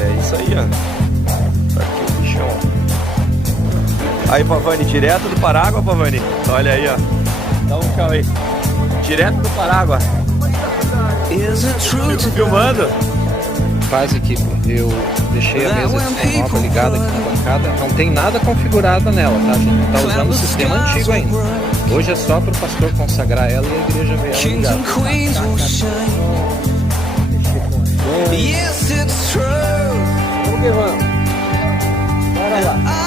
É isso aí, ó. Tá aqui o bichão. Aí, Pavani, direto do Parágua, Pavani. Olha aí, ó. Dá um tchau aí. Direto do Parágua. Filmando. Faz, equipe. Eu deixei a mesa de som nova ligada aqui na bancada. Não tem nada configurado nela, tá? A gente tá usando o sistema antigo ainda. Hoje é só para o pastor consagrar ela e a igreja ver ela ligada. Vamos que vamos. Bora lá.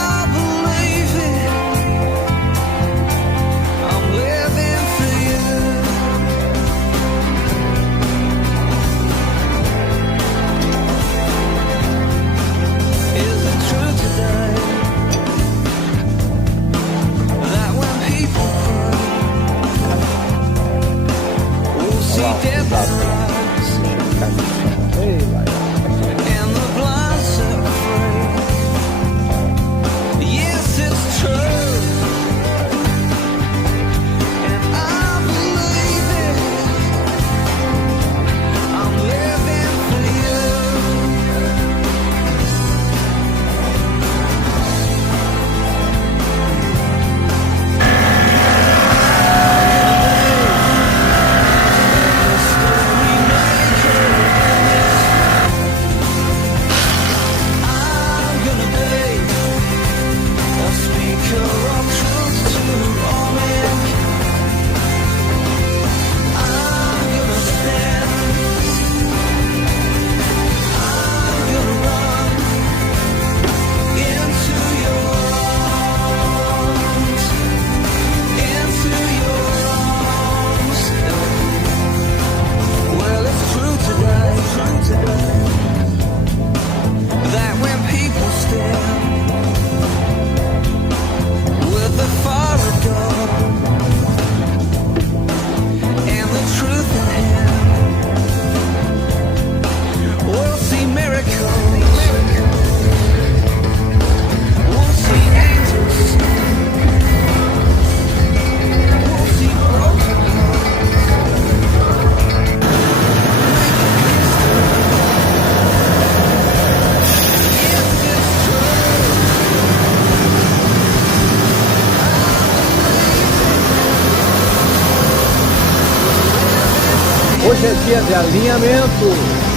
Hoje é dia de alinhamento.